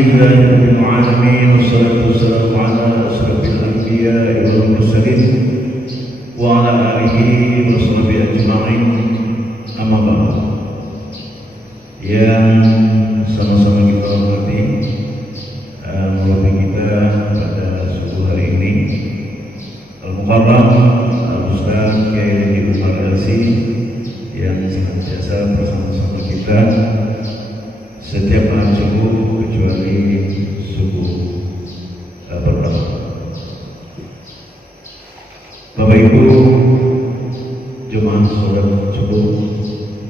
لله رب العالمين والصلاة والسلام على أشرف الأنبياء والمرسلين وعلى آله وصحبه أجمعين. Amma ba'd. Yang sama-sama kita hormati memimpin kita pada subuh hari ini Al-Mukarram Al-Ustaz Kiai Ibnu Marasi yang senantiasa bersama-sama kita setiap malam subuh kecuali subuh pertama. Bapak Ibu jemaah salat subuh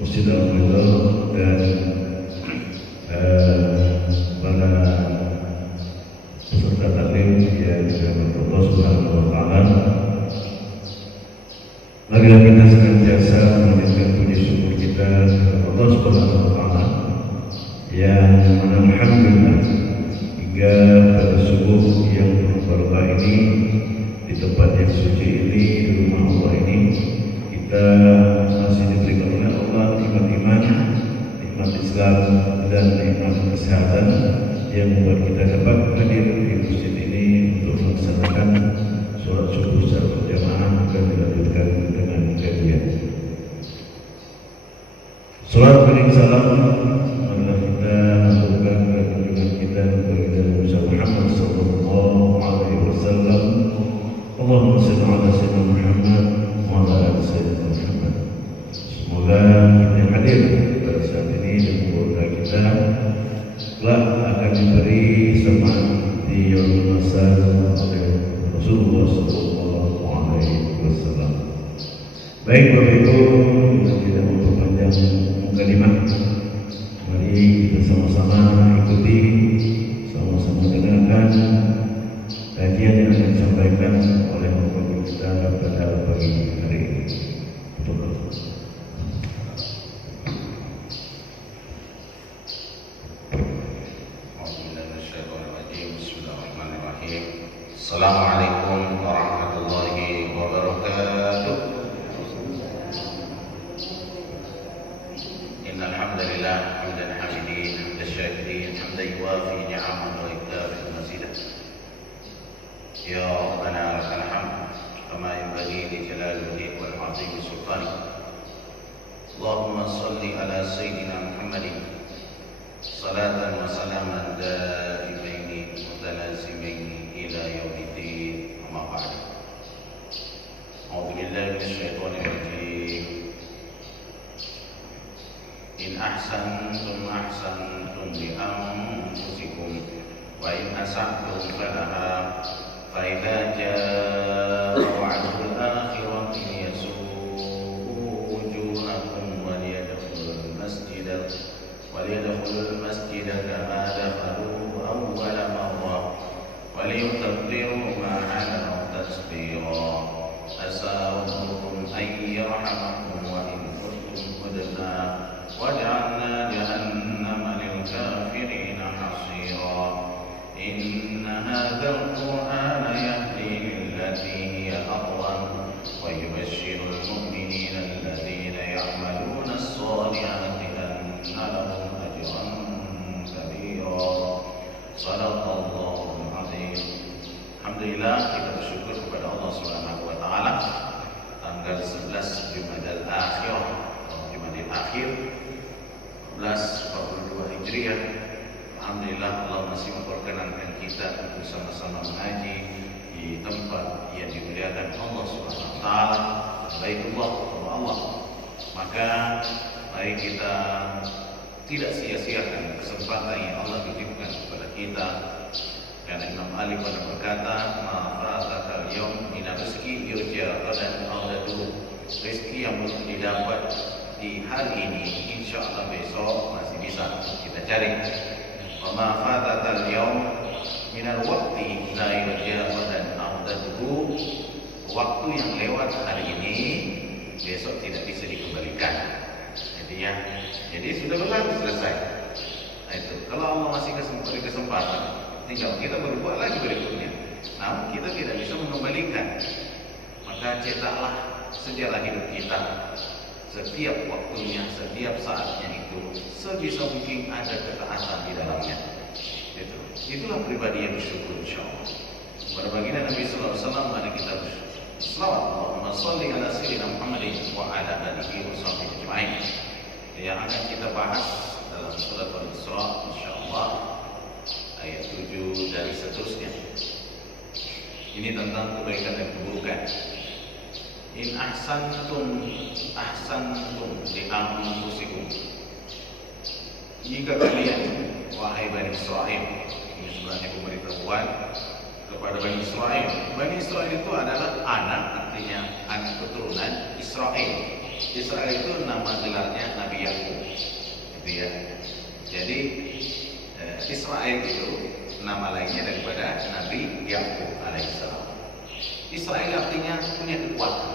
Masjid Al-Ridha dan para peserta taklim yang dirahmati Allah Subhanahu wa taala. Marilah kita senantiasa memanjatkan puji syukur kita kepada Allah Subhanahu wa taala yang mana alhamdulillah hingga pada subuh yang penuh barokah ini di tempat yang suci ini, di rumah Allah ini, kita masih diberikan oleh Allah nikmat iman, nikmat Islam dan nikmat kesehatan yang membuat kita dapat hadir di masjid ini untuk melaksanakan sholat subuh secara berjamaah dan dilanjutkan dengan kajian. Sholat beriring salam marilah kita lakukan kunjungan kita kepada Nabi Muhammad sallallahu alaihi wasallam. Allahumma shalli ala sayyidina Muhammad wa ala ali sayyidina Muhammad. Semoga kita yang hadir pada saat ini dan keluarga kita kelak akan diberi semangat di yaumul masal oleh Rasulullah sallallahu alaihi wasallam. Baik Bapak Ibu, kita tidak memperpanjang mukadimah. Mari kita sama-sama ikuti, sama-sama dengarkan kajian yang akan disampaikan oleh Bapak kita pada pagi hari ini. Assalamualaikum warahmatullahi wabarakatuh. Innal hamdalillah hamdan hamidin hamdan syakirin hamdan yuwafi ni'amahu wa yukafi mazidah. Ya Rabbana lakal hamd kama yanbaghi li jalali wajhika wal 'azimi sultanik. Allahumma shalli ala sayyidina Muhammadin salatan wa salaman daimaini mutalazimaini ila yaumiddin. Amma ba'd. A'udzu billahi minasyaitonir rajim. In ahsantum ahsantum li anfusikum wa in asa'tum falaha fa idza jaa wa'dul akhirati yasu'u wujuhakum wa liyadkhulul masjida kama dakhaluhu awwala marrah wa liyutabbiru ma 'alaw tasbira. Asa rabbukum an yarhamakum wa in kuntum udna waj'alna jahannama lil kafirina hasira. Inna hadzal qur'ana yahdi lillati hiya aqwam wa yubashshirul mu'minina alladhina ya'maluna as-salihati anna lahum ajran kabira. Shadaqallahul azim. Alhamdulillah, kita bersyukur kepada Allah Subhanahu wa taala. Tanggal 11 Jumadil Akhir 1442 Hijriah. Alhamdulillah, Allah masih memperkenankan kita untuk sama-sama mengaji di tempat yang dimuliakan Allah Subhanahu wa taala, Baitullah Allah. Maka mari kita tidak sia-siakan kesempatan yang Allah titipkan kepada kita. Karena Imam Ali pernah berkata, "Ma fa'atakal yawm min rizqi yurja ghadan awdatuhu." Rezeki yang belum didapat di hari ini, insya Allah besok masih bisa kita cari. Wa ma fa'atakal yawm min al-waqti la yurja ghadan awdatuhu. Waktu yang lewat hari ini besok tidak bisa dikembalikan. Jadi sudah berlalu, selesai. Nah, itu kalau Allah masih beri kesempatan, tinggal kita berbuat lagi berikutnya. Namun kita tidak bisa mengembalikan. Maka cetaklah sejarah hidup kita. Setiap waktunya, setiap saatnya itu sebisa mungkin ada ketaatan di dalamnya. Itulah pribadi yang bersyukur insyaallah. Pada baginda Nabi sallallahu alaihi wasallam mari kita bersyukur. Salawat Allahumma shalli ala sayyidina Muhammadin wa ala alihi wa sahbihi ajma'in. Yang akan kita bahas dalam surat Al-Isra insyaallah ayat 7 dan seterusnya. Ini tentang kebaikan dan keburukan. In ahsantum li anfusikum. Jika kalian wahai Bani Israel, ini sebenarnya pemberitahuan kepada Bani Israel. Bani Israel itu adalah anak, artinya anak keturunan Israel. Israel itu nama gelarnya Nabi Yakub, gitu ya. Jadi Israel itu nama lainnya daripada Nabi Yakub alaihissalam. Israel artinya punya kekuatan.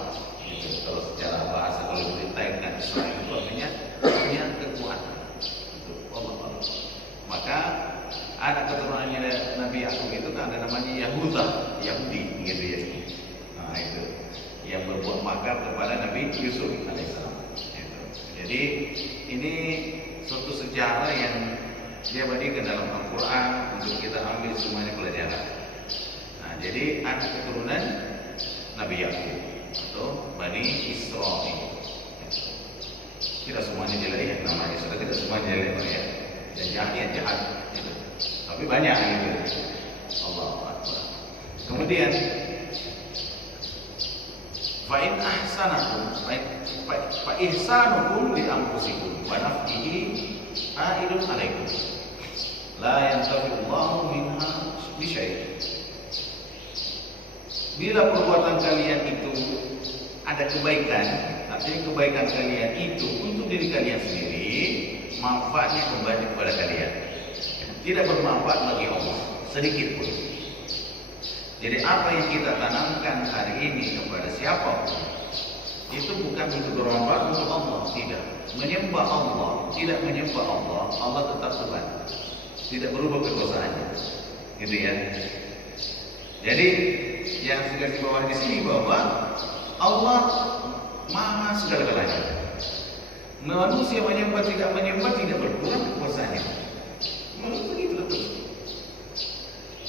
Gitu. Kalau secara bahasa kalau ditaikkan Israel itu artinya punya kekuatan. Gitu. Allah. Maka anak keturunannya Nabi Yakub itu kan ada namanya Yahuda, Yahudi, gitu ya. Nah itu yang berbuat makar kepada Nabi Yusuf alaihissalam. Gitu. Jadi ini suatu sejarah yang diabadikan dalam Al-Quran untuk kita ambil semuanya pelajaran. Nah, jadi anak keturunan Nabi Yakub atau Bani Israel. Tidak semuanya jelek ya namanya, sudah tidak semuanya jelek ya. Dan jahat, gitu. Tapi banyak gitu. Allahu Akbar. Kemudian fa in ahsanakum fa ihsanukum li anfusikum wa naf'ihi a'idun 'alaikum. La yantafi'ullahu minha bisyai'. Bila perbuatan kalian itu ada kebaikan, artinya kebaikan kalian itu untuk diri kalian sendiri, manfaatnya kembali kepada kalian. Tidak bermanfaat bagi Allah sedikit pun. Jadi apa yang kita tanamkan hari ini kepada siapa itu bukan untuk bermanfaat untuk Allah, tidak. Menyembah Allah, tidak menyembah Allah, Allah tetap Tuhan. Tidak berubah kekuasaannya. Gitu ya. Jadi yang sudah di bawah di sini bahwa Allah Maha segala-galanya. Manusia menyembah tidak berkurang kekuasaannya. Menurut begitu betul.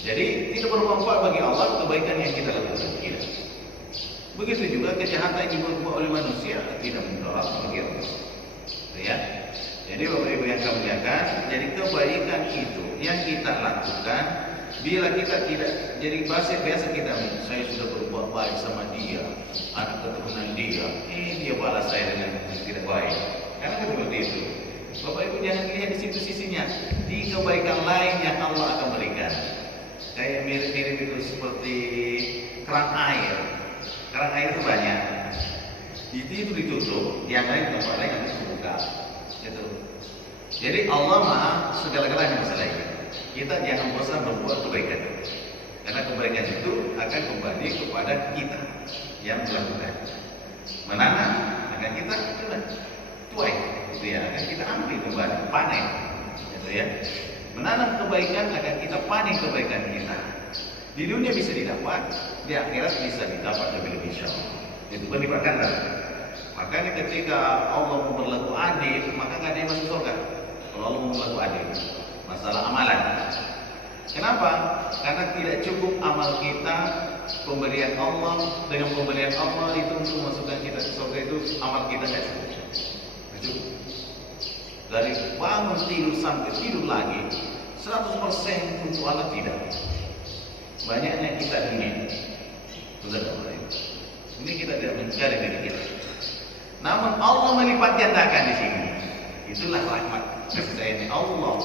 Jadi tidak bermanfaat bagi Allah kebaikan yang kita lakukan. Tidak. Begitu juga kejahatan yang dibuat oleh manusia tidak menolak bagi Allah. Ya. Jadi Bapak Ibu yang kami muliakan, jadi kebaikan itu yang kita lakukan bila kita tidak jadi biasa kita saya sudah berbuat baik sama dia, anak keturunan dia, dia balas saya dengan tidak baik. Karena seperti itu. Bapak Ibu jangan lihat di situ sisinya, di kebaikan lain yang Allah akan berikan. Kayak mirip-mirip itu seperti keran air. Keran air itu banyak. Itu ditutup, yang lain tempat lain harus terbuka. Gitu. Jadi Allah Maha segala-galanya masalah ini. Kita jangan bosan berbuat kebaikan. Karena kebaikan itu akan kembali kepada kita yang melakukan. Menanam akan kita tuai, gitu ya. Akan kita ambil kembali, panen, gitu ya. Menanam kebaikan akan kita panen kebaikan kita. Di dunia bisa didapat, di akhirat bisa didapat lebih insyaallah. Itu berlipat ganda. Makanya ketika Allah mau berlaku adil, maka nggak ada yang masuk surga. Kalau Allah mau berlaku adil, masalah amalan. Kenapa? Karena tidak cukup amal kita, pemberian Allah dengan pemberian Allah itu untuk masukkan kita ke surga itu amal kita nggak cukup. Dari bangun tidur sampai tidur lagi 100% untuk Allah tidak. Banyaknya kita ingin. Ini kita tidak mencari diri kita. Namun Allah melipat gandakan di sini. Itulah rahmat kasih Allah.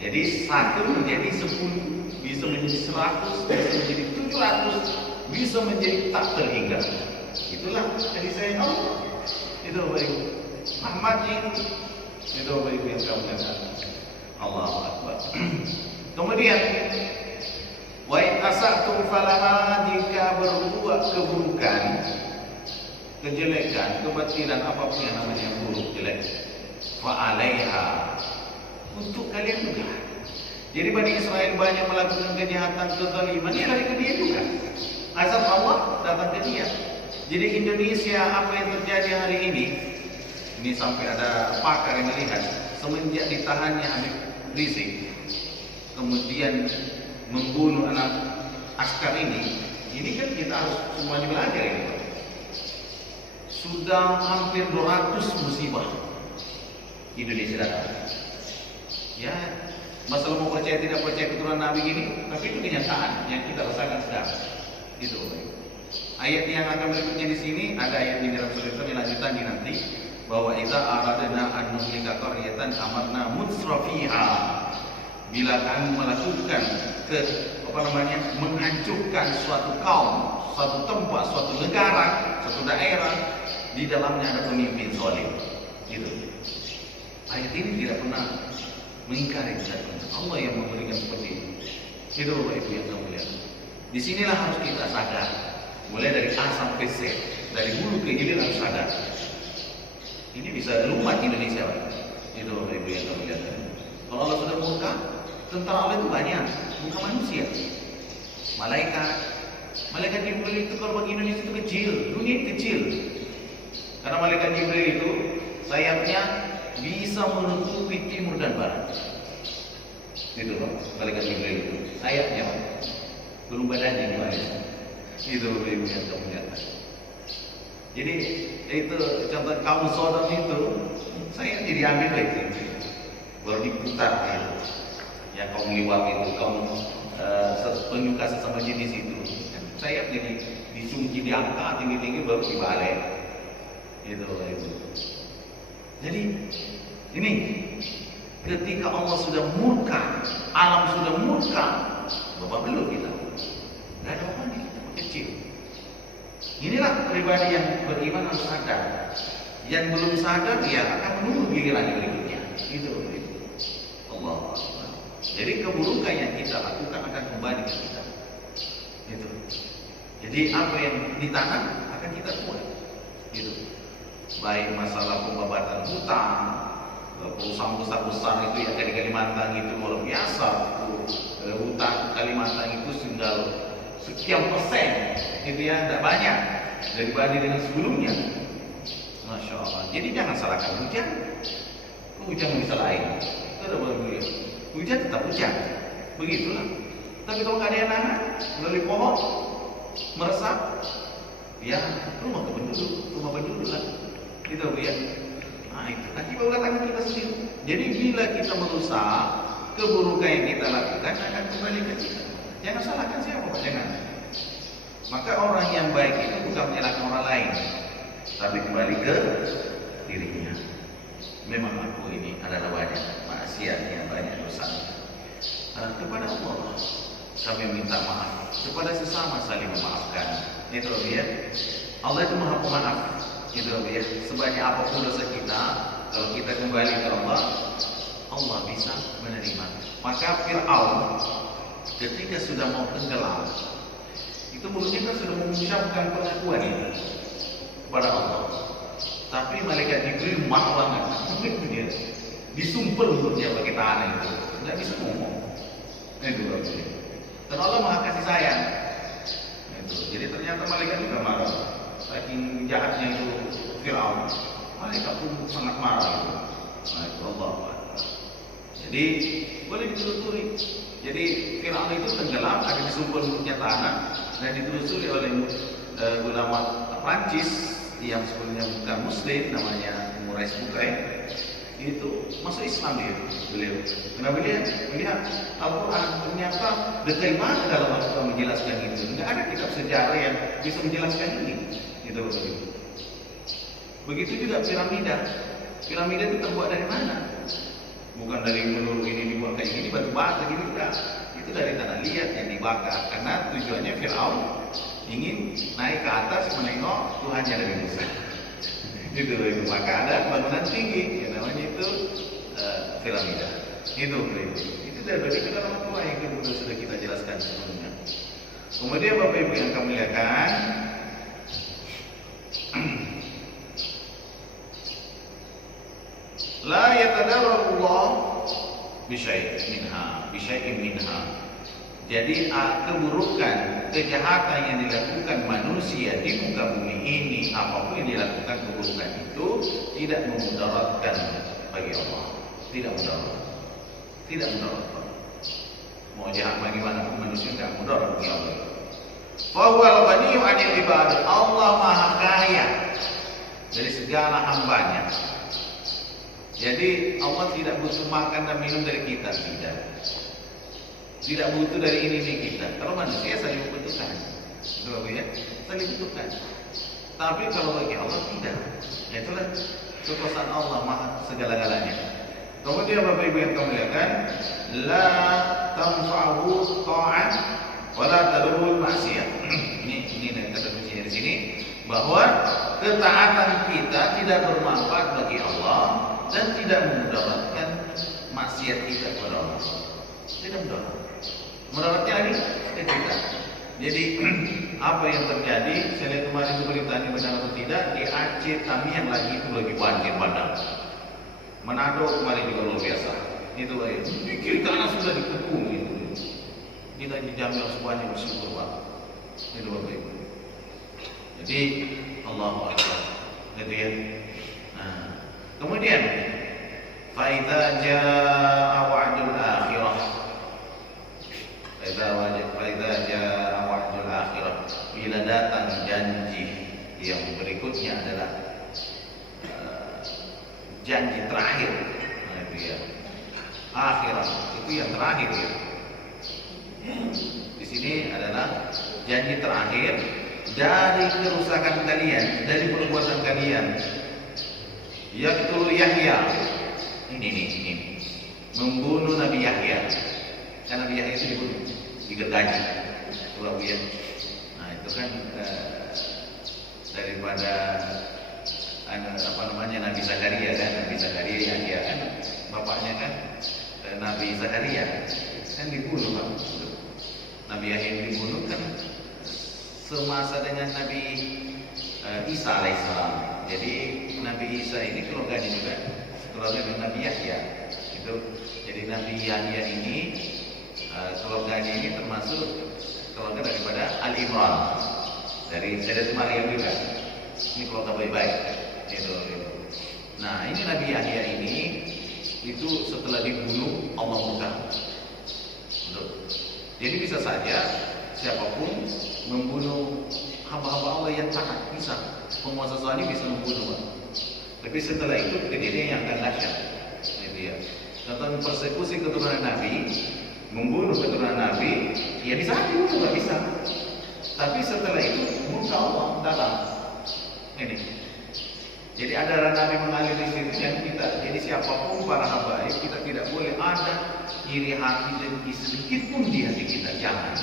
Jadi 1 menjadi 10, bisa menjadi 100, bisa menjadi 700, bisa menjadi tak terhingga. Itulah kasih sayang Allah. Itu baik. Rahmatnya itu baik yang kamu katakan. Allahu Akbar. Kemudian wa in asa'tum falaha, jika berbuat keburukan, kejelekan, kebatilan apapun yang namanya buruk jelek, fa 'alaiha, untuk kalian juga. Jadi Bani Israel banyak melakukan kejahatan, kezaliman, ya dari ke dia juga. Azab Allah datang ke dia. Jadi Indonesia apa yang terjadi hari ini sampai ada pakar yang melihat semenjak ditahannya Habib Rizik kemudian membunuh anak askar ini kan kita harus semuanya belajar ini Pak. Sudah hampir 200 musibah Indonesia datang. Ya, masalah mau percaya tidak percaya keturunan Nabi ini, tapi itu kenyataan yang kita rasakan sedang. Itu. Ayat yang akan berikutnya di sini ada ayat di dalam surah yang lanjutannya nanti bahwa idza aradna an nuhlika qaryatan amarna mutsrafiha. Bila kami melakukan menghancurkan suatu kaum, suatu tempat, suatu negara, suatu daerah, di dalamnya ada pemimpin zalim. Gitu. Ayat ini tidak pernah mengingkari Allah yang memberikan seperti itu. Itu Bapak Ibu yang kamu lihat. Disinilah harus kita sadar. Mulai dari A sampai Z, dari hulu ke hilir harus sadar. Ini bisa lumat Indonesia Pak. Itu Bapak Ibu yang kamu lihat. Kalau Allah sudah murka, tentara Allah itu banyak, bukan manusia. Malaikat Jibril itu kalau bagi Indonesia itu kecil, dunia itu kecil. Karena malaikat Jibril itu sayapnya bisa menutupi timur dan barat. Itu loh, malaikat Jibril itu sayapnya, belum badannya gimana? Itu Ibu yang kamu lihat. Jadi itu contoh kaum Sodom itu, saya jadi ambil lagi, baru diputar gitu. Ya kaum liwat itu, kaum penyuka sesama jenis itu, saya jadi disungki diangkat tinggi-tinggi baru dibalik. Itu. Jadi ini ketika Allah sudah murka, alam sudah murka, Bapak belum kita, nggak ada apa-apa kita kecil. Inilah pribadi yang beriman harus sadar. Yang belum sadar dia akan menunggu giliran berikutnya. Itu. Allah. Jadi keburukan yang kita lakukan akan kembali ke kita. Itu. Jadi apa yang ditanam akan kita tuai. Itu. Baik masalah pembabatan hutan, perusahaan besar itu yang dari Kalimantan itu luar biasa. Hutan Kalimantan itu tinggal sekian persen, itu ya tidak banyak dibanding dengan sebelumnya. Masya Allah. Jadi jangan salahkan hujan. Hujan bisa lain. Itu ada berbeda. Hujan tetap hujan. Begitulah. Tapi kalau nggak ada yang nanam, melalui pohon meresap, ya rumah penduduk lah. Itu ya. Nah itu. Akibat datang kita sendiri. Jadi bila kita merusak, keburukan yang kita lakukan akan kembali ke kita. Jangan salahkan siapa, jangan. Maka orang yang baik itu bukan menyalahkan orang lain, tapi kembali ke dirinya. Memang aku ini adalah banyak maksiatnya, banyak dosa. Kepada Allah kami minta maaf, kepada sesama saling memaafkan. Itu ya. Allah itu Maha Pemaaf. Itu ya. Sebanyak apapun dosa kita, kalau kita kembali ke Allah, Allah bisa menerima. Maka Fir'aun ketika sudah mau tenggelam, itu mulutnya kan sudah mengucapkan pengakuan itu kepada Allah. Tapi malaikat Jibril marah banget, begitu dia disumpel mulutnya pakai tanah itu, nggak bisa ngomong. Itu dan Allah Maha Kasih Sayang. Itu. Jadi ternyata malaikat juga marah. Saking jahatnya itu Fir'aun, malaikat pun sangat marah itu. Nah itu Allah. Jadi boleh ditelusuri. Jadi Fir'aun itu tenggelam, ada disumpul mulutnya tanah dan ditelusuri oleh ulama Prancis yang sebelumnya bukan Muslim, namanya Maurice Bucaille. Itu masuk Islam beliau. Karena beliau melihat Al-Quran ternyata detail mana dalam Al-Quran menjelaskan itu. Tidak ada kitab sejarah yang bisa menjelaskan ini. Itu begitu. Begitu juga piramida. Piramida itu terbuat dari mana? Bukan dari menurut ini dibuat kayak gini, batu bata gitu enggak. Itu dari tanah liat yang dibakar. Karena tujuannya Fir'aun ingin naik ke atas menengok Tuhannya dari Musa. Itu. Maka ada bangunan tinggi yang namanya itu piramida. Itu dari kita orang tua yang kemudian sudah kita jelaskan sebelumnya. Kemudian Bapak Ibu yang kami lihatkan, la yatadarrallah bisyai'in minha. Jadi keburukan, kejahatan yang dilakukan manusia di muka bumi ini, apapun yang dilakukan keburukan itu tidak memudaratkan bagi Allah. Tidak mudarat. Mau jahat bagaimana pun manusia tidak mudah bagi Allah. Fahuwal ghaniyyu 'anil ibad. Allah Maha Kaya dari segala hambanya. Jadi Allah tidak butuh makan dan minum dari kita, tidak. Tidak butuh dari ini kita. Kalau manusia saling membutuhkan, betul ya, saling membutuhkan. Tapi kalau bagi Allah tidak. Itulah kekuasaan Allah Maha segala-galanya. Kemudian Bapak Ibu yang kami muliakan, la tanfa'u ta'at wa la tadurru maksiat. Ini kata kuncinya di sini, bahwa ketaatan kita tidak bermanfaat bagi Allah dan tidak memudaratkan maksiat kita kepada Allah. Tidak mudarat. Mudaratnya lagi ke kita. Jadi apa yang terjadi? Saya lihat kemarin itu beritanya benar atau tidak, di Aceh Tamiang lagi itu lagi banjir bandang. Manado kemarin juga luar biasa. Itu aja. Di kiri kanan sudah dikepung itu. Kita dijamin semuanya bersyukur Pak. Itu Bapak Ibu. Jadi Allahu Akbar. Gitu ya. Nah, kemudian faidza jaa wa'dul akhirah. Faidza jaa wa'dul akhirah. Bila datang janji yang berikutnya adalah janji terakhir. Nah, itu ya. Akhirat itu yang terakhir ya. Di sini adalah janji terakhir dari kerusakan kalian, dari perbuatan kalian. Yaqtul Yahya. Ini. Membunuh Nabi Yahya. Karena Nabi Yahya itu dibunuh, digergaji. Kalau ya. Nah, itu kan daripada Nabi Zakaria kan, Nabi Zakaria Yahya kan, bapaknya kan Nabi Zakaria kan dibunuh Pak. Nabi Yahya yang dibunuh kan semasa dengan Nabi Isa alaihissalam. Jadi Nabi Isa ini keluarganya juga keluarga dengan Nabi Yahya. Itu jadi Nabi Yahya ini keluarganya ini termasuk keluarga daripada Ali Imran, dari Sayyidat Maryam juga. Ini keluarga baik-baik. Gitu. Nah, ini Nabi Yahya ini itu setelah dibunuh Allah murka. Jadi bisa saja siapapun membunuh hamba-hamba Allah yang taat, bisa. Penguasa zalim bisa membunuh. Tapi setelah itu kejadian yang akan dahsyat. Gitu ya. Tentang persekusi keturunan Nabi, membunuh keturunan Nabi, ya bisa dibunuh, nggak bisa. Tapi setelah itu murka Allah datang. Ini. Jadi ada Nabi mengalir di situ yang kita. Jadi siapapun para habaib, kita tidak boleh ada iri hati dan sedikit pun di hati kita. Jangan.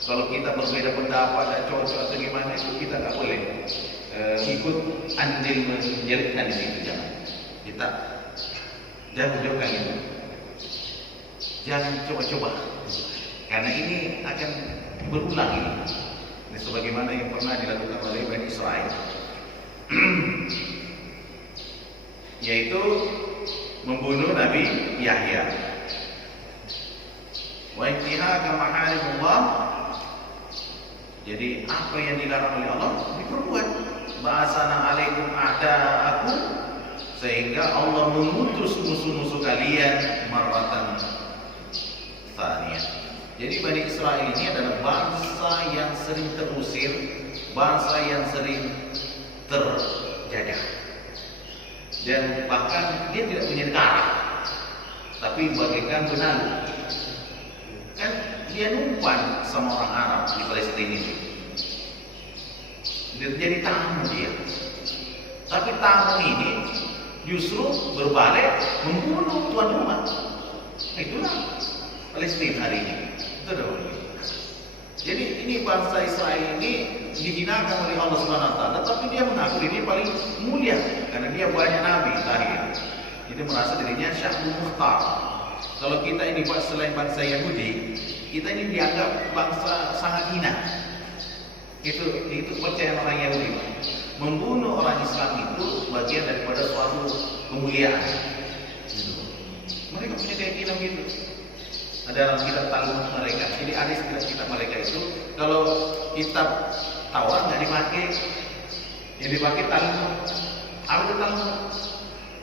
Kalau kita berbeda pendapat dan cocok atau gimana itu kita nggak boleh ikut andil menjelekkan di situ. Jangan. Kita jauh-jauhkan itu. Jangan coba-coba. Karena ini akan berulang ini. Ini sebagaimana yang pernah dilakukan oleh Bani Israel. Yaitu membunuh Nabi Yahya. Wa intihaka maharimullah. Jadi apa yang dilarang oleh Allah diperbuat. Ba'asana alaikum a'da'akum, sehingga Allah mengutus musuh-musuh kalian marratan tsaniyah. Jadi Bani Israel ini adalah bangsa yang sering terusir, bangsa yang sering terjajah, dan bahkan dia tidak punya negara, tapi bagaikan benalu. Kan dia numpan sama orang Arab di Palestina itu. Dia jadi tamu dia. Tapi tamu ini justru berbalik membunuh tuan rumah. Itulah Palestina hari ini. Itu adalah. Jadi ini bangsa Israel ini dihinakan oleh Allah SWT, tapi dia mengaku dirinya paling mulia karena dia banyak nabi lahir. Itu merasa dirinya Syahrul Mukhtar. Kalau kita ini buat selain bangsa Yahudi, kita ini dianggap bangsa sangat hina. Itu percayaan orang Yahudi. Membunuh orang Islam itu bagian daripada suatu kemuliaan. Mereka punya keyakinan gitu. Ada dalam kitab Talmud mereka. Jadi ada istilah kitab mereka itu, kalau kitab Taurat nggak dipakai, yang dipakai Talmud. Apa itu Talmud?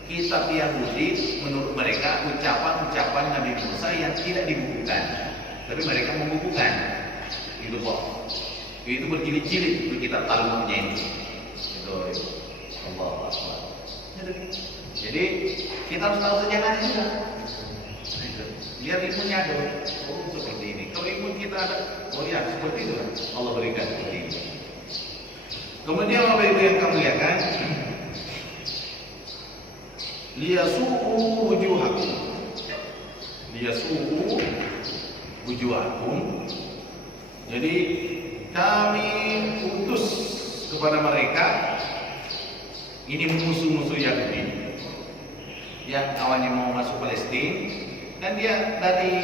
Kitab Yahudi menurut mereka ucapan-ucapan Nabi Musa yang tidak dibukukan. tapi mereka membukukan itu kok. Itu berjilid-jilid itu kitab Talmudnya itu Allah Akbar. Jadi kita harus tahu sejarahnya juga. Lihat ilmunya ada, oh seperti ini. Kalau ilmu kita ada, oh ya seperti itu kan. Allah berikan seperti ini. Kemudian Bapak Ibu yang kami lihatkan, liyasu'u wujuhakum. Liyasu'u wujuhakum. Jadi kami utus kepada mereka ini musuh-musuh Yahudi yang awalnya mau masuk Palestina, kan dia dari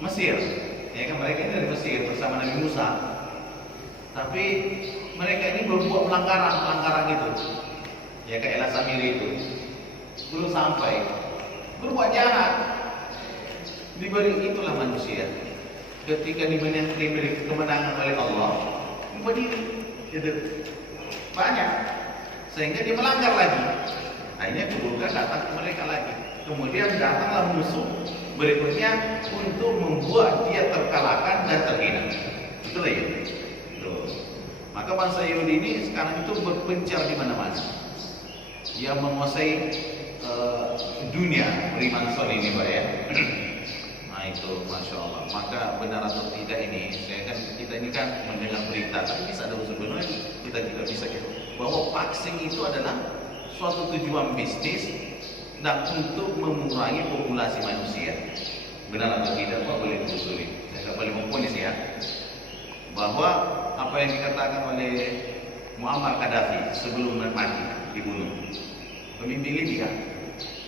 Mesir, ya kan mereka ini dari Mesir bersama Nabi Musa. Tapi mereka ini berbuat pelanggaran gitu, ya kayak Ela Samiri itu belum sampai berbuat jahat. Diberi itulah manusia. Ketika diberi kemenangan oleh Allah, berdiri, gitu. Banyak, sehingga dia melanggar lagi. Akhirnya keburukan datang ke mereka lagi. Kemudian datanglah musuh berikutnya untuk membuat dia terkalahkan dan terhina. Itulah ya. Tuh. Maka bangsa Yahudi ini sekarang itu berpencar di mana-mana. Dia menguasai dunia beriman ini, Pak ya. Nah itu Masya Allah. Maka benar atau tidak ini, kita ini kan mendengar berita, tapi bisa ada sebenarnya kita juga bisa bahwa vaksin itu adalah suatu tujuan bisnis dan untuk mengurangi populasi manusia. Benar atau tidak Pak boleh ditelusuri. Saya nggak boleh memponis ya. Bahwa apa yang dikatakan oleh Muammar Gaddafi sebelum mati dibunuh, pemimpin Libya,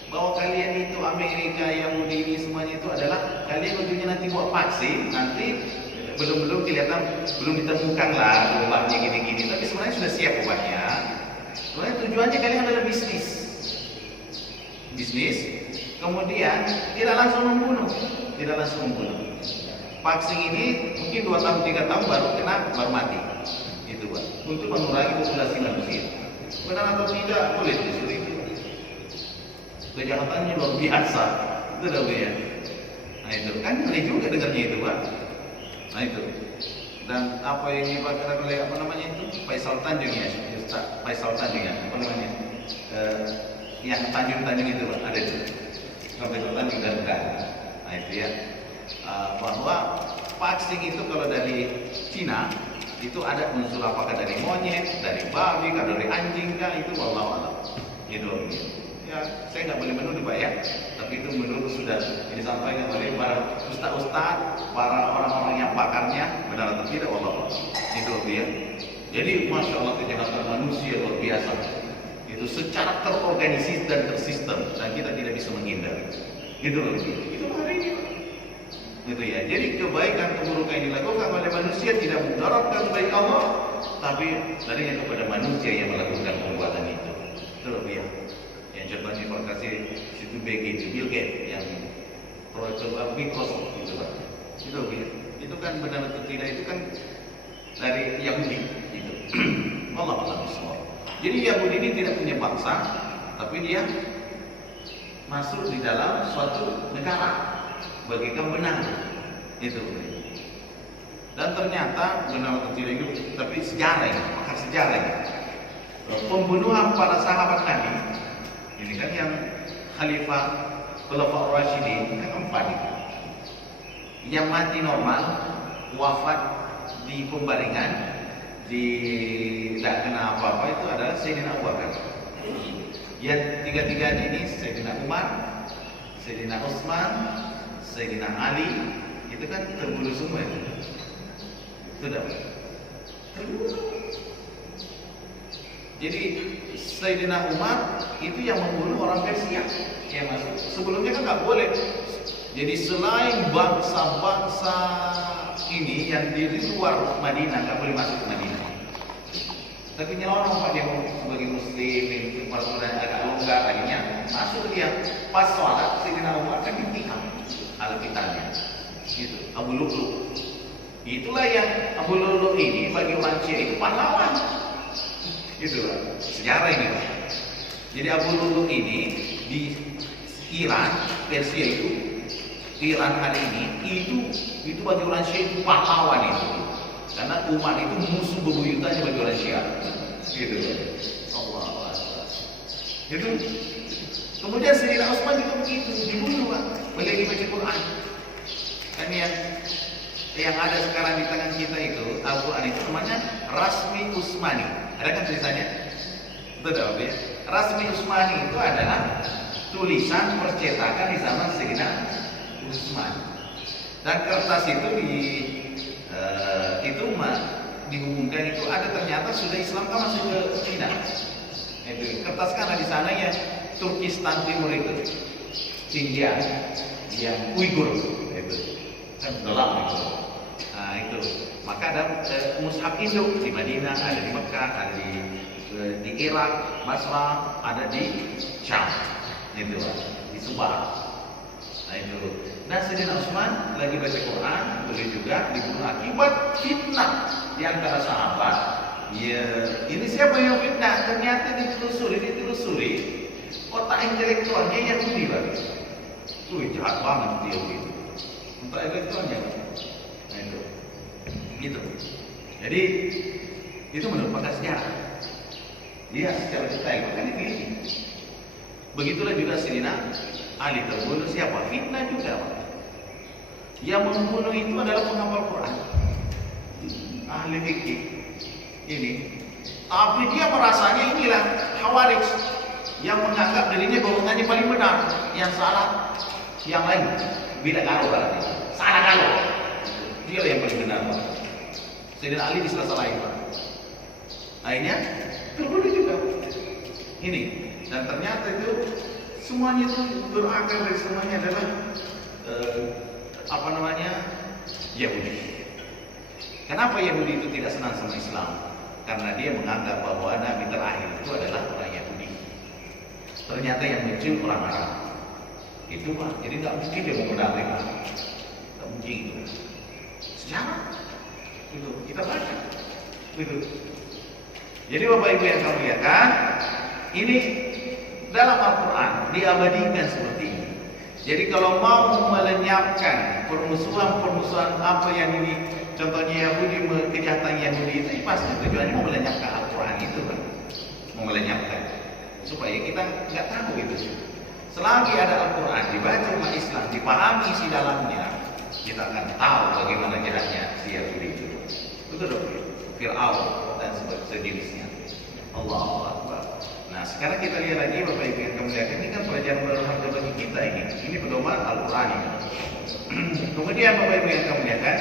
bahwa kalian itu Amerika, Yahudi ini semuanya itu adalah kalian ujungnya nanti buat vaksin, nanti belum kelihatan, belum ditemukan lah obatnya gini-gini, tapi sebenarnya sudah siap obatnya. Sebenarnya tujuannya kalian adalah bisnis, kemudian tidak langsung membunuh. Vaksin ini mungkin 2 tahun 3 tahun baru mati, itu Pak, untuk mengurangi populasi manusia. Benar atau tidak boleh ditelusuri. Kejahatannya luar biasa, itu dah ya. Nah itu kan ngeri juga dengarnya itu Pak. Nah itu. Dan apa yang dibakar oleh apa namanya itu Faisal Tanjung ya, Ustaz Faisal Tanjung ya, apa namanya? Yang Tanjung itu Pak, ada itu. Faisal Tanjung dan bukan. Nah itu ya. Bahwa vaksin itu kalau dari Cina itu ada unsur apakah dari monyet, dari babi, dari anjing kah, itu wallahu a'lam. Gitu. Ya, saya nggak boleh menuduh Pak ya, tapi itu menurut sudah disampaikan oleh para ustaz-ustaz, para orang-orang yang pakarnya, benar atau tidak Allah. Itu ya. Jadi Masya Allah kejahatan manusia luar biasa. Itu secara terorganisir dan tersistem dan kita tidak bisa menghindar. Gitu loh. Itu hari ini. Gitu ya. Jadi kebaikan keburukan yang dilakukan oleh manusia tidak mudaratkan baik Allah, tapi darinya kepada manusia yang melakukan perbuatan itu. Itu loh ya. Contohnya Pak kasih situ BG itu Bill Gates yang proyek Microsoft itu Pak. Itu kan benar atau tidak itu kan dari Yahudi itu. Allah semua. Jadi Yahudi ini tidak punya bangsa, tapi dia masuk di dalam suatu negara bagaikan benang itu. Dan ternyata benar atau tidak itu, tapi sejarah ini, pakar sejarah ini. Pembunuhan para sahabat Nabi ini kan yang Khalifah Khulafaur Rasyidin kan 4 itu. Yang mati normal, wafat di pembaringan, tidak kena apa-apa itu adalah Sayyidina Abu Bakar. Yang tiga-tiganya ini Sayyidina Umar, Sayyidina Utsman, Sayyidina Ali, itu kan terbunuh semua itu. Sudah terbunuh. Jadi Sayyidina Umar itu yang membunuh orang Persia yang masuk. Sebelumnya kan nggak boleh. Jadi selain bangsa-bangsa ini yang di luar Madinah nggak boleh masuk ke Madinah. Tapi nyelonong Pak dia sebagai Muslim, sudah agak longgar akhirnya masuk dia. Pas sholat Sayyidina Umar kan ditiham Alkitabnya. Itu Abu Lu'lu'. Itulah yang Abu Lu'lu' ini bagi manusia itu pahlawan. Itu sejarah ini. Jadi Abu Lu'lu' ini di Iran, Persia itu Iran hari ini itu bagi orang Syiah itu pahlawan itu. Karena umat itu musuh bebuyutannya bagi orang Syiah. Gitu. Allah. Itu. Kemudian Sayyidina Utsman juga begitu, dibunuh Pak. Beliau baca Quran. Kan yang ada sekarang di tangan kita itu Al-Quran itu namanya Rasmi Utsmani. Ada kan tulisannya? Betul ya? Rasmi Utsmani itu adalah tulisan percetakan di zaman Sayyidina Utsman. Dan kertas itu dihubungkan itu ada ternyata sudah Islam kan masuk ke Cina. Itu kertas kan ada di sana ya Turkistan Timur itu, India, yang Uighur itu kan dalam itu. Nah itu maka ada mushaf Indo di Madinah, ada di Mekah, ada di Irak, Basra, ada di Syam, itu disebar. Nah itu. Nah Sayyidina Utsman lagi baca Quran, boleh juga dibunuh akibat fitnah di antara sahabat. Ya, ini siapa yang fitnah? Ternyata ditelusuri, otak intelektualnya Yahudi lagi. Jahat banget dia Yahudi. Otak intelektualnya. Nah itu, gitu. Jadi itu merupakan sejarah. Dia secara detail bahkan diteliti. Begitulah juga Sayyidina Ali terbunuh siapa? Fitnah juga. Yang membunuh itu adalah penghafal Quran, ahli fikih ini. Tapi dia merasanya inilah Khawarij yang menganggap dirinya golongannya paling benar, yang salah yang lain bila galau berarti salah galau. Dia yang paling benar. Sayyidina Ali disalah-salahin. Akhirnya terbunuh juga. Ini dan ternyata itu semuanya itu berakar dari semuanya adalah Yahudi. Kenapa Yahudi itu tidak senang sama Islam? Karena dia menganggap bahwa Nabi terakhir itu adalah orang Yahudi. Ternyata yang mencium orang Arab. Itu Pak, jadi nggak mungkin dia mau mendapat. Nggak mungkin itu. Sejarah itu kita baca. Gitu. Jadi Bapak Ibu yang kami lihatkan, ini dalam Al-Quran diabadikan seperti ini. Jadi kalau mau melenyapkan permusuhan apa yang ini, contohnya Yahudi, kejahatan Yahudi itu pasti tujuannya mau melenyapkan Al-Quran itu kan, mau melenyapkan supaya kita nggak tahu itu. Selagi ada Al-Quran dibaca umat Islam, dipahami isi dalamnya, kita akan tahu bagaimana jahatnya si Yahudi itu. Betul dong? Fir'aun dan sejenisnya. Allahu Akbar. Nah sekarang kita lihat lagi Bapak Ibu yang kami lihatkan, ini kan pelajaran berharga bagi kita ini. Ini pedoman Al-Quran ini. Kemudian Bapak Ibu yang kami lihatkan,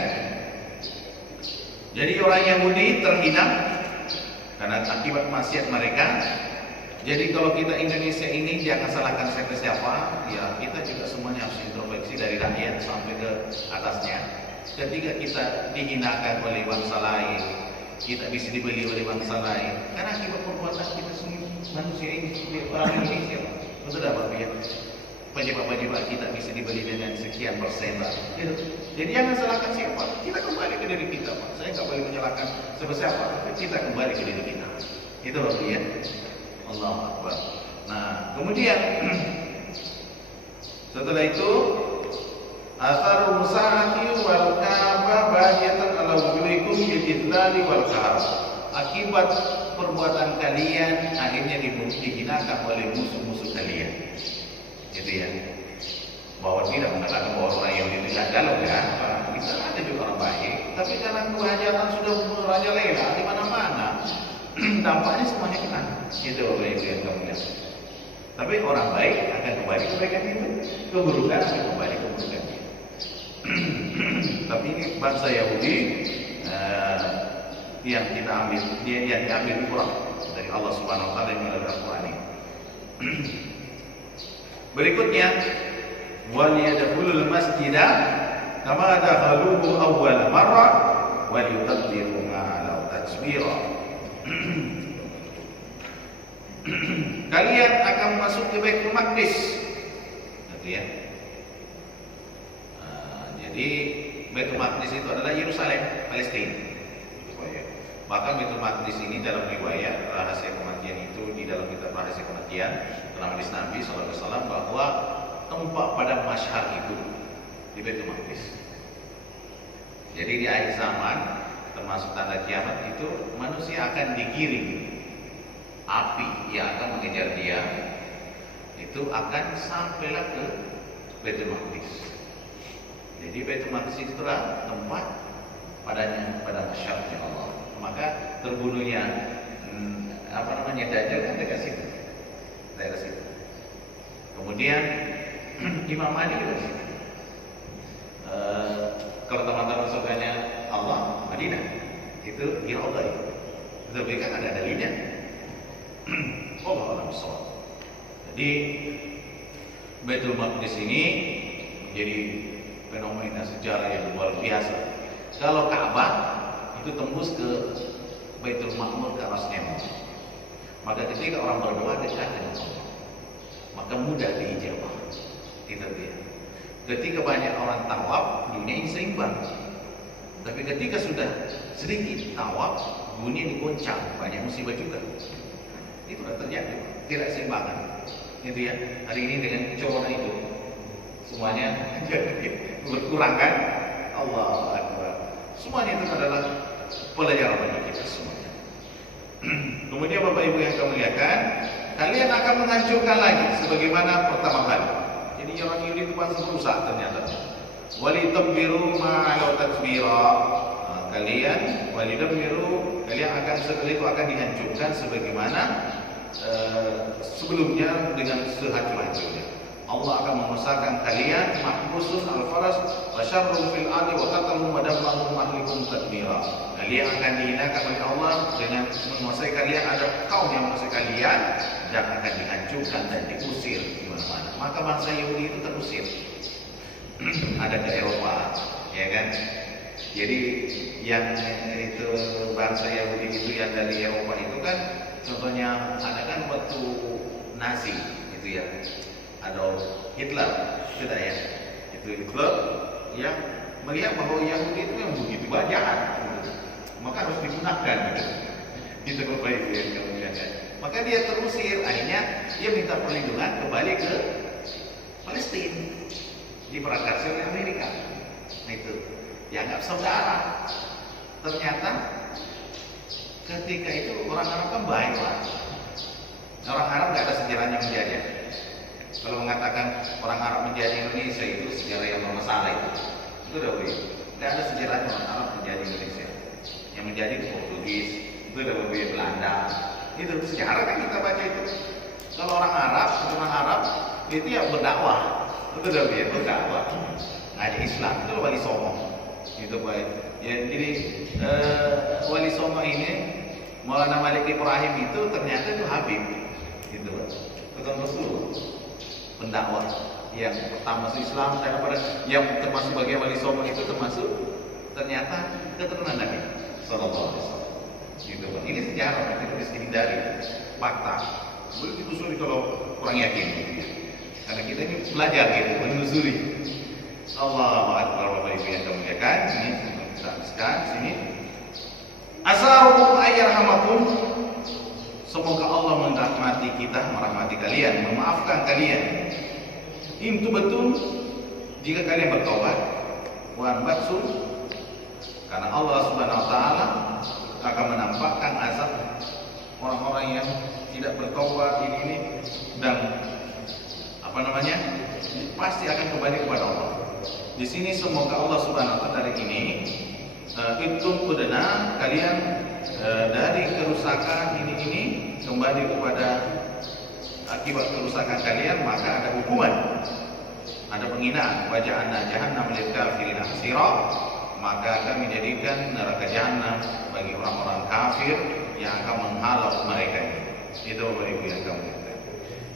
jadi orang Yahudi terhina karena akibat maksiat mereka. Jadi kalau kita Indonesia ini jangan salahkan siapa, ya kita juga semuanya harus introspeksi dari rakyat sampai ke atasnya. Ketika kita dihinakan oleh bangsa lain, kita bisa dibeli oleh bangsa lain karena akibat perbuatan kita sendiri manusia ini, orang Indonesia. Betul tak Pak ya? Pajak-pajak kita bisa dibeli dengan sekian persen Pak. Jadi jangan salahkan siapa, kita kembali ke diri kita Pak. Saya nggak boleh menyalahkan siapa, tapi kita kembali ke diri kita. Itu Pak ya. Allahu Akbar. Nah kemudian setelah itu asar musahati wal kaaba bahiyatan ala wujuhikum yidlali wal kaab. Akibat perbuatan kalian akhirnya dihinakan oleh musuh-musuh kalian. Gitu ya. Bahwa tidak mengatakan bahwa orang yang tidak galau ya. Bisa ada juga orang baik, tapi karena kehajatan sudah merajalela di mana-mana, dampaknya semuanya kena. Itu Bapak Ibu yang kamu lihat. Tapi orang baik akan kembali kebaikan itu, keburukan akan kembali keburukan. Tapi ini bangsa Yahudi yang kita ambil, dia yang diambil kurang dari Allah Subhanahu Wa Taala melalui Al-Quran ini. Berikutnya, wal yadkhulul masjidah kama dakhaluhu awwal marrah wal yutabbiru ma'alau tajbira. Kalian akan masuk ke Baitul Maqdis, gitu ya. Jadi Baitul Maqdis itu adalah Yerusalem, Palestina. Bahkan Baitul Maqdis ini dalam riwayat rahasia kematian itu, di dalam kitab rahasia kematian dalam hadis Nabi SAW bahwa tempat pada masyhar itu di Baitul Maqdis. Jadi di akhir zaman termasuk tanda kiamat itu manusia akan digiring, api yang akan mengejar dia itu akan sampailah ke Baitul Maqdis. Jadi Baitul Maqdis itulah tempat pada masyarakat Allah. Maka terbunuhnya Dajjal kan dekat situ, daerah situ. Kemudian Imam Mahdi juga situ. Kalau teman-teman surganya Allah Madinah itu di Raudhah itu. Tapi kan ada dalilnya. Allah a'lam bishawab. Jadi Baitul Maqdis ini menjadi fenomena sejarah yang luar biasa. Kalau Ka'bah itu tembus ke Baitul Ma'mur ke arasnya, maka ketika orang berdoa dekat dengan Allah, maka mudah diijabah. Itu dia. Ketika banyak orang tawaf, dunia ini seimbang. Tapi ketika sudah sedikit tawaf, dunia digoncang, banyak musibah juga. Itu sudah terjadi, tidak seimbangan. Itu ya. Hari ini dengan corona itu, semuanya berkurang kan? Allahu Akbar. Semuanya itu adalah pelajaran bagi kita semuanya. Kemudian Bapak Ibu yang kami muliakan, kalian akan menghancurkan lagi sebagaimana pertama kali. Jadi orang Yahudi itu pasti berusaha ternyata. Walitabbiru ma'alau takbira. Kalian akan setelah itu akan dihancurkan sebagaimana sebelumnya dengan sehancur-hancurnya. Allah akan memusnahkan kalian mahbusun al-faras wa syarrun fil ardi wa qatalhum wa dammarhum mahlikum tadmira. Kalian akan dihinakan oleh Allah dengan menguasai kalian, ada kaum yang menguasai kalian dan akan dihancurkan dan diusir di mana-mana. Maka bangsa Yahudi itu terusir. Ada ke Eropa, ya kan? Jadi yang itu bangsa Yahudi itu yang dari Eropa itu kan contohnya ada kan waktu Nazi gitu ya. Ada Hitler, sudah ya. Itu Hitler yang melihat bahwa Yahudi itu yang begitu jahat, maka harus digunakan. Itu Bapak Ibu yang kemudian. Maka dia terusir, akhirnya dia minta perlindungan kembali ke Palestina, diperakarsai oleh Amerika. Itu dianggap saudara. Ternyata ketika itu orang Arab kan baik lah. Orang Arab nggak ada sejarahnya menjajah. Kalau mengatakan orang Arab menjadi Indonesia itu sejarah yang bermasalah itu udah boleh. Tidak ada sejarahnya orang Arab menjadi Indonesia. Yang menjadi Portugis itu udah boleh, Belanda. Itu sejarah kan kita baca itu. Kalau orang Arab, keturunan Arab itu ya berdakwah. Itu udah boleh berdakwah. Ngaji Islam itu Wali Songo. Itu baik. Ya, jadi Wali Songo ini Maulana Malik Ibrahim itu ternyata itu Habib. Gitu. Betul-betul pendakwah yang pertama masuk Islam, daripada yang termasuk bagian Wali Songo itu termasuk ternyata keturunan Nabi Sallallahu Alaihi Wasallam. Gitu kan? Ini sejarah, kita bisa hindari fakta. Boleh ditelusuri kalau kurang yakin. Karena kita ini belajar gitu, menelusuri. Allahu Akbar, Bapak Ibu yang kami muliakan. Sini kita habiskan sini. Asarukum ayyarhamakum. Semoga Allah merahmati kita, merahmati kalian, memaafkan kalian. Itu betul jika kalian bertobat. Wan baksul, karena Allah Subhanahu Wa Taala akan menampakkan azab orang-orang yang tidak bertobat ini dan pasti akan kembali kepada Allah. Di sini semoga Allah Subhanahu Wa Taala dari ini itu kudena kalian dari kerusakan ini kembali kepada akibat kerusakan kalian, maka ada hukuman, ada penghinaan. Waja'alna jahannam lil kafirin hasira, maka kami jadikan neraka jahanam bagi orang-orang kafir yang akan menghalau mereka ini. Itu Bapak Ibu yang kami lihat.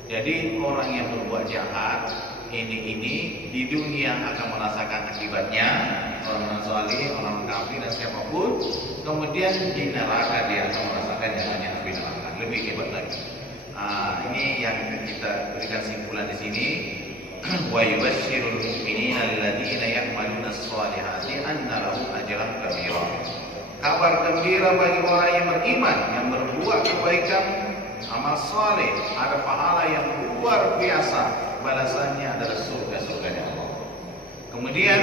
Jadi orang yang berbuat jahat ini di dunia akan merasakan akibatnya, orang-orang saleh, orang kafir dan siapapun. Kemudian di neraka dia akan merasakan yang namanya api neraka. Lebih hebat lagi. Ini yang kita berikan simpulan di sini. Wa yubashshirul mu'minina alladziina ya'maluna ash-shalihati anna lahum ajran kabira. Kabar gembira bagi orang yang beriman, yang berbuat kebaikan, amal saleh, ada pahala yang luar biasa. Balasannya adalah surga-surganya Allah. Kemudian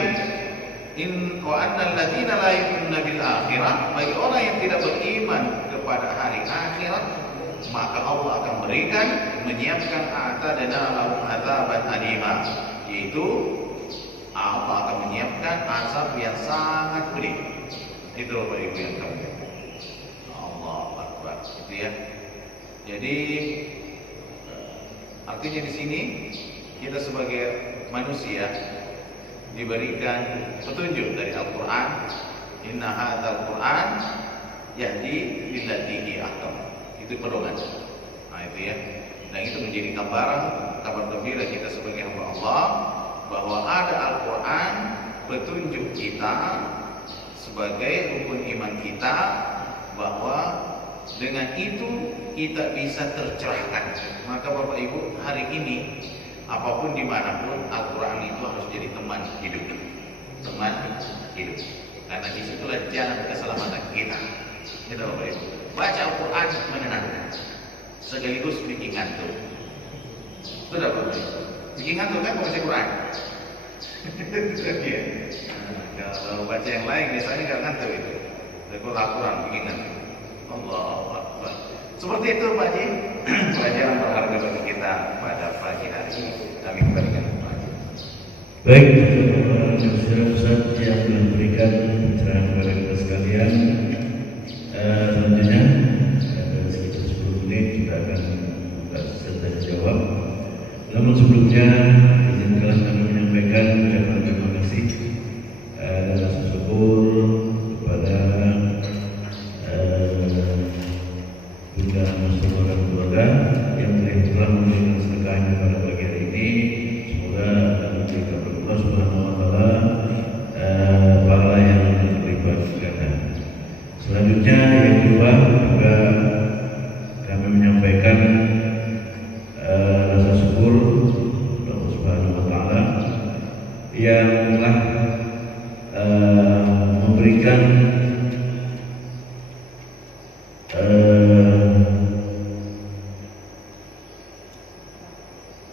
in wa annal ladzina la yu'minuna bil akhirah, bagi orang yang tidak beriman kepada hari akhirat, maka Allah akan menyiapkan a'tadna lahum adzaban alima, yaitu Allah akan menyiapkan azab yang sangat pedih. Itu Bapak Ibu yang kami. Allahu Akbar. Gitu ya. Jadi artinya di sini kita sebagai manusia diberikan petunjuk dari Al-Quran. Inna hadzal Quran yahdi lillati hiya aqwam. Itu pedoman. Nah itu ya. Dan itu menjadi kabar gembira kita sebagai hamba Allah bahwa ada Al-Quran, petunjuk kita sebagai rukun iman kita, bahwa dengan itu kita bisa tercerahkan. Maka Bapak Ibu, hari ini apapun dimanapun, Al-Quran itu harus jadi teman hidup. Teman hidup. Karena disitulah jalan keselamatan kita. Itu Bapak Ibu. Baca Al-Quran menenangkan, sekaligus bikin ngantuk. Sudah Bapak Ibu. Bikin ngantuk kan baca Quran? Nah, kalau baca yang lain biasanya nggak ngantuk itu. Kalau Al-Quran bikin ngantuk. Allahu Akbar. Seperti itu Pak Haji, pelajaran berharga bagi kita pada pagi hari ini. Kami kembalikan kepada baik, Ustaz yang memberikan pencerahan kepada kita sekalian. Selanjutnya sekitar 10 menit kita akan buka sesi jawab. Namun sebelumnya izinkan kami menyampaikan ucapan terima kasih dan rasa syukur kepada Bunda Masyarakat dan keluarga yang telah memberikan sedekahnya pada pagi hari ini. Semoga diberikan Allah Subhanahu wa taala pahala yang berlipat ganda. Selanjutnya yang kedua juga kami menyampaikan rasa syukur kepada Allah Subhanahu wa taala yang telah memberikan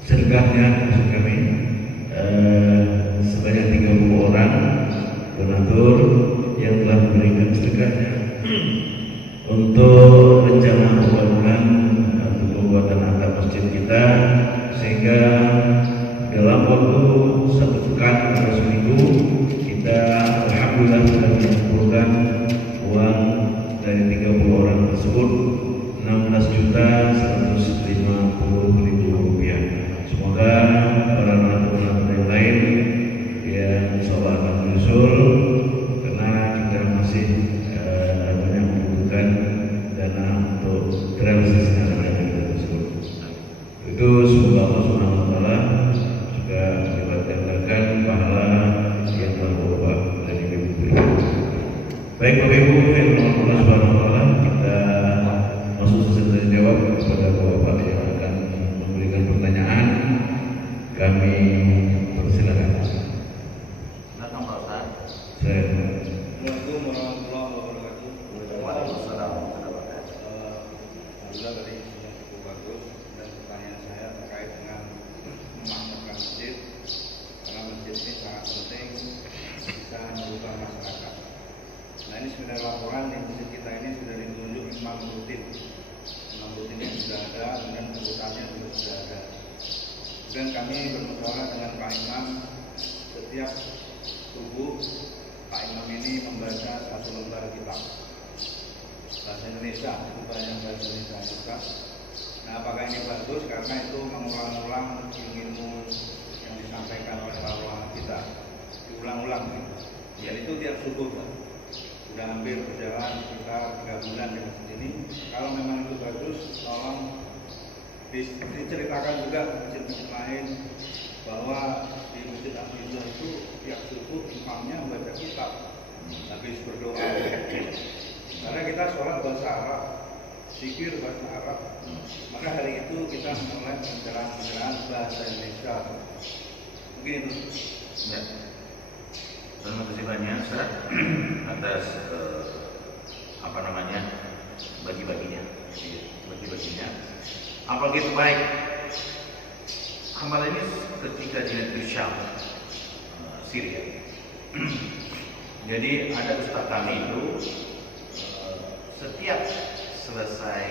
sedekahnya maksud kami sebanyak 30 orang donatur yang telah memberikan sedekahnya untuk rencana pembangunan atau pembuatan atap masjid kita, sehingga dalam waktu 1 pekan atau seminggu kita alhamdulillah sudah mengumpulkan uang dari 30 orang tersebut 16.150.000 rupiah. Semoga para donatur yang lain yang insyaallah akan menyusul, karena kita masih banyak membutuhkan dana untuk realisasinya dana tersebut. Itu semoga Allah Subhanahu wa taala juga melibatkan pahala yang telah berubah dari ibu berikan. Baik Bapak Ibu yang Allah Subhanahu wa taala, kita masuk sesi jawab kepada Bapak yang akan memberikan pertanyaan. Kami persilakan. Silakan Pak Ustaz. Assalamualaikum warahmatullahi wabarakatuh. Waalaikumsalam warahmatullahi wabarakatuh. Alhamdulillah tadi yang cukup bagus, dan pertanyaan saya terkait dengan memakmurkan masjid, karena masjid ini sangat penting bisa merubah masyarakat. Nah ini sebenarnya laporan di masjid kita ini sudah ditunjuk imam rutin. Imam rutinnya sudah ada, kemudian urutannya juga sudah ada. Dan kami bermusyawarah dengan Pak Imam, setiap subuh Pak Imam ini membaca 1 lembar kitab bahasa Indonesia, bukan yang bahasa Indonesia juga. Nah apakah ini bagus? Karena itu mengulang-ulang ilmu yang disampaikan oleh para ulama kita, diulang-ulang. Ya itu tiap subuh Pak. Sudah hampir berjalan sekitar 3 bulan di masjid ini. Kalau memang itu bagus, tolong diceritakan juga ke masjid-masjid lain bahwa di Masjid Abdullah itu tiap subuh imamnya membaca kitab, habis berdoa. Karena kita sholat bahasa Arab, zikir bahasa Arab, maka hari itu kita mulai pembelajaran bahasa Indonesia. Mungkin itu. Ya. Terima kasih banyak Ustaz atas bagi-baginya. Apalagi itu baik. Amal ini ketika di negeri Syam, Syria. Jadi ada ustaz kami itu setiap selesai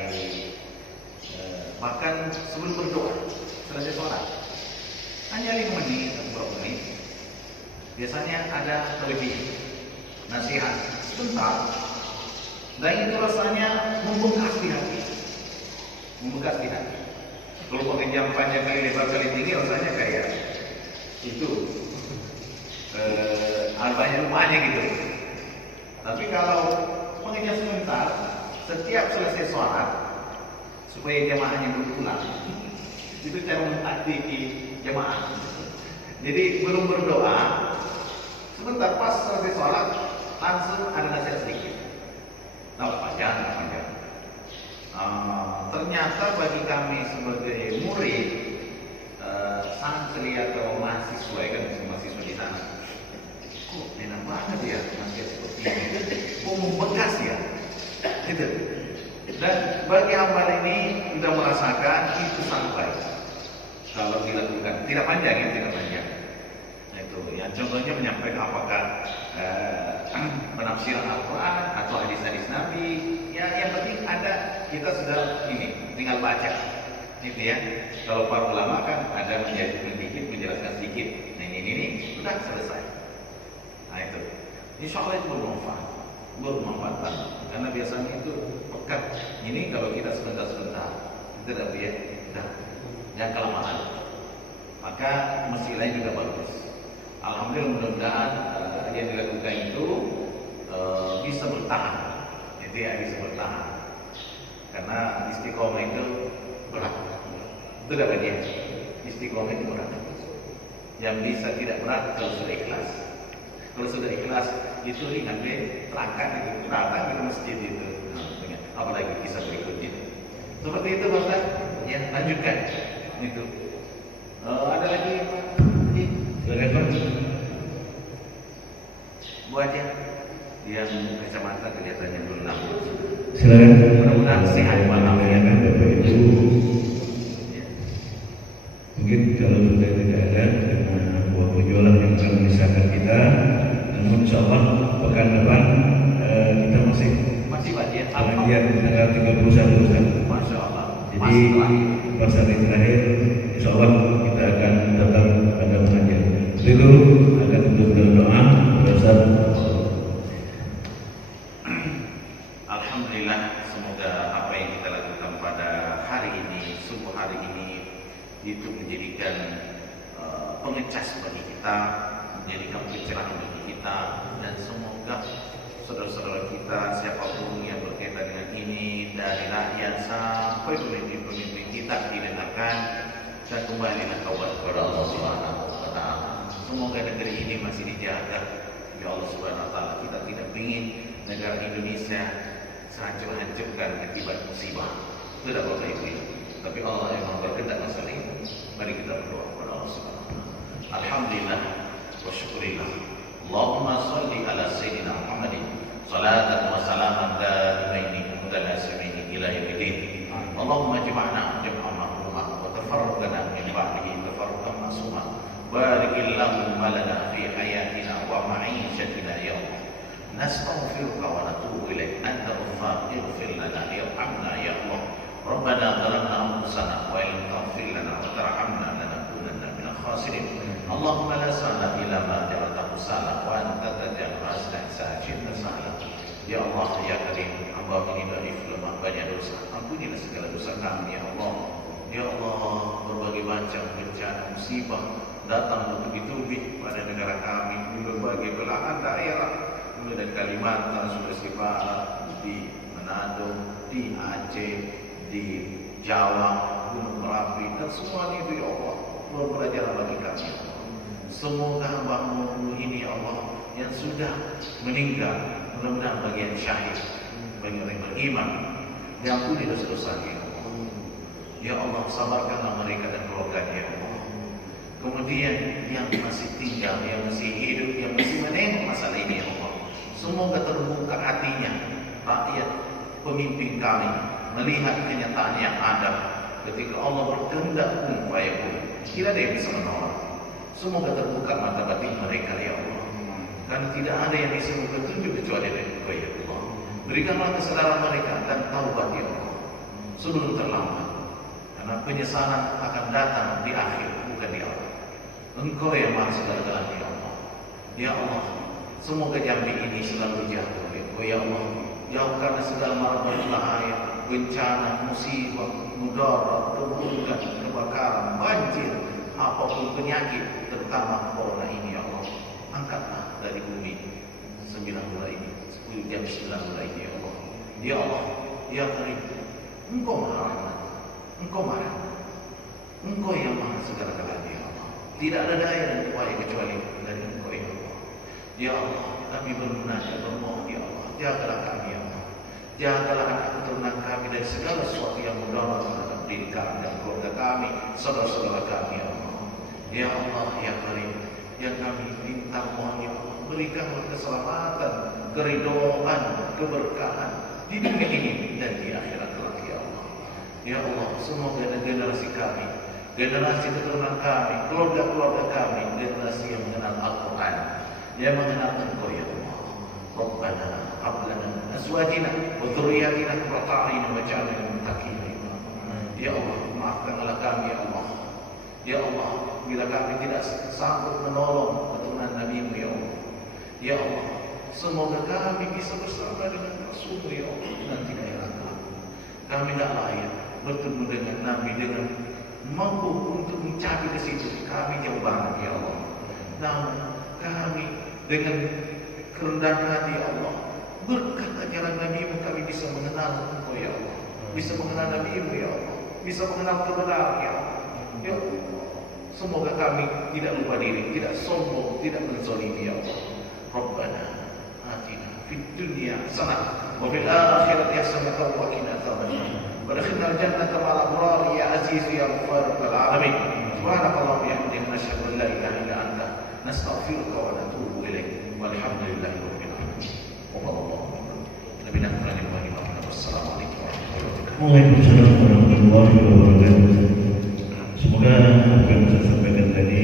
bahkan sebelum berdoa, selesai sholat, hanya 5 menit atau berapa menit, biasanya ada terlebih nasihat sebentar, dan itu rasanya membekas di hati, membekas di hati. Kalau pakai jam panjang kali lebar kali tinggi, rasanya kayak itu banyak rumahnya gitu. Tapi kalau pengajian sebentar, setiap selesai sholat, supaya jamaahnya berpulang, itu cara mentakdiki jamaah. Jadi belum berdoa, sebentar pas selesai sholat, langsung ada nasihat sedikit. Tidak panjang. Ternyata bagi kami sebagai murid, santri atau mahasiswa, kan mahasiswa di sana, kok enak banget ya nasihat seperti ini, kok membekas ya, gitu. Dan bagi hamba ini sudah merasakan itu sampai kalau dilakukan, tidak panjang ya, tidak panjang. Itu yang contohnya menyampaikan apakah penafsiran Al-Quran atau hadis-hadis Nabi, ya yang penting ada, kita sudah ini tinggal baca, gitu ya. Kalau para ulama kan ada menjelaskan sedikit, nah ini sudah selesai. Nah itu, insya Allah itu bermanfaat banget. Karena biasanya itu pekat. Ini kalau kita sebentar, tidak biar, jangan kelamaan. Maka masjid lain juga bagus. Alhamdulillah, mudah-mudahan yang dilakukan itu bisa bertahan. Itu ya, bisa bertahan. Karena istiqomah itu berat. Itu dapat dia. Istiqomah itu berat. Yang bisa tidak berat kalau sudah ikhlas. Kalau sudah ikhlas itu ringan deh, terangkat itu, datang ke masjid itu. Apalagi kisah berikutnya. Seperti itu Bapak. Ya, lanjutkan. Itu. Ada lagi Pak? Silakan. Buat ya. Dia kacamata kelihatannya belum nampak. Silakan. Mudah-mudahan sehat malam ya kan Bapak Ibu. Mungkin kalau sudah tidak ada karena waktu jualan yang akan memisahkan kita, namun insya Allah pekan depan kita masih Pak ya. pengajian tanggal 31 Ustaz. Masya Allah. Jadi pas hari terakhir insya Allah kita akan tetap ada pengajian. Itu akan tutup dengan doa Ustaz. Alhamdulillah, semoga apa yang kita lakukan pada hari ini, subuh hari ini, itu menjadikan pengecas bagi kita, menjadikan pencerahan bagi kita, dan semoga saudara-saudara kita siapapun yang berkaitan dengan ini, dari rakyat sampai pemimpin-pemimpin kita didengarkan dan kembalilah taubat kepada Allah Subhanahu wa Ta'ala. Semoga negeri ini masih dijaga ya Allah Subhanahu wa Ta'ala. Kita tidak ingin negara Indonesia hancur-hancurkan akibat musibah. Tidak Bapak Ibu. Tapi Allah yang berkehendak masalah ini. Mari kita berdoa kepada Allah Subhanahu wa Ta'ala. Alhamdulillah wa syukurillah. Allahumma salli ala Sayyidina Muhammadin salatan wa salaman daimaini mutalasimaini ila yaumil Allahumma jama'na jam'an ma'rumah wa tafarraqna min ba'dihi tafarruqan ma'sumah. Barik Allahumma lana fi hayatina wa ma'ishatina ya Allah. Nastaghfiruka wa natubu ilaik. Anta ghaffar, ighfir lana yarhamna ya Allah. Rabbana zalamna anfusana wa illam taghfir lana wa tarhamna lanakunanna minal khasirin. Allahumma la sahla illa ma ja'altahu sahla wa anta taj'alul hazna idza syi'ta sahla. Ya Allah ya Karim, hamba ini dhaif lemah banyak dosa. Ampunilah segala dosa kami ya Allah. Ya Allah, berbagai macam bencana musibah datang bertubi-tubi pada negara kami di berbagai belahan daerah, mulai dari Kalimantan, Sulawesi Barat, di Manado, di Aceh, di Jawa, Gunung Merapi, dan semuanya itu ya Allah pelajaran bagi kami. Semoga hamba-Mu ini ya Allah yang sudah meninggal, mudah-mudahan bagian syahid, bagi orang yang beriman, diampuni dosa-dosanya. Ya Allah, sabarkanlah mereka dan keluarganya ya Allah. Kemudian yang masih tinggal, yang masih hidup, yang masih menengok masalah ini ya Allah, semoga terbuka hatinya rakyat pemimpin kami melihat kenyataan yang ada ketika Allah berkehendak pun fayakun. Tidak ada yang bisa menolak. Semoga terbuka mata batin mereka ya Allah. Karena tidak ada yang bisa petunjuk kecuali dari Engkau ya Allah. Berikanlah kesadaran mereka dan taubat ya Allah sebelum terlambat. Karena penyesalan akan datang di akhir, bukan di awal. Engkau yang maha segala-galanya ya Allah. Ya Allah, semoga Jambi ini selalu jatuh ya Engkau ya Allah. Jauhkan segala mara bahaya, bencana, musibah, mudarat, keburukan, kebakaran, banjir, apapun penyakit, terutama corona ini ya Allah. Angkatlah dari bumi 9 bulan ini, 10 jam 9 bulan ini ya Allah. Ya Allah, ya Karim, Engkau maha rahmat, Engkau maha rahmat, Engkau yang maha segala-galanya ya Allah. Tidak ada daya dan upaya kecuali dari Engkau ya Allah. Ya Allah, kami bermunajat bermohon ya Allah, jagalah kami ya Allah. Jagalah anak keturunan kami dari segala sesuatu yang mudarat terhadap diri kami dan keluarga kami, saudara-saudara kami ya Allah. Ya Allah, ya Karim, yang kami minta mohon ya Allah, berikanlah keselamatan, keridhaan, keberkahan di dunia ini dan di akhirat kelak ya Allah. Ya Allah, semoga generasi kami, generasi keturunan kami, keluarga-keluarga kami, generasi yang mengenal Al-Quran, yang mengenal Engkau ya Allah. Rabbana hab lana min azwajina wa dhurriyyatina qurrata a'yun waj'alna lil muttaqina imama. Ya Allah, maafkanlah kami ya Allah. Ya Allah, bila kami tidak sanggup menolong keturunan Nabi-Mu ya Allah. Ya Allah, semoga kami bisa bersama dengan Rasul-Mu ya Allah nanti di akhirat kelak. Kami tidak layak bertemu dengan Nabi dengan mampu untuk mencapai ke situ. Kami jauh banget ya Allah. Namun kami dengan kerendahan hati ya Allah, berkat ajaran Nabi-Mu kami bisa mengenal Engkau ya Allah, bisa mengenal Nabi-Mu ya Allah, bisa mengenal kebenaran ya Allah. Ya Allah, semoga kami tidak lupa diri, tidak sombong, tidak menzalimi ya Allah. Rabbana atina fid dunya hasanah wa fil akhirati hasanah wa qina adzabannar. Wa adkhilna al-jannata ma'al abrar ya aziz ya ghaffar ya alamin. Subhanakallahumma wa bihamdika nashhadu an la ilaha illa anta nastaghfiruka wa natubu ilaik. Walhamdulillahi rabbil alamin. Wallahu nabiyana Muhammad. Wassalamualaikum warahmatullahi wabarakatuh. Waalaikumsalam warahmatullahi wabarakatuh. Semoga apa yang saya sampaikan tadi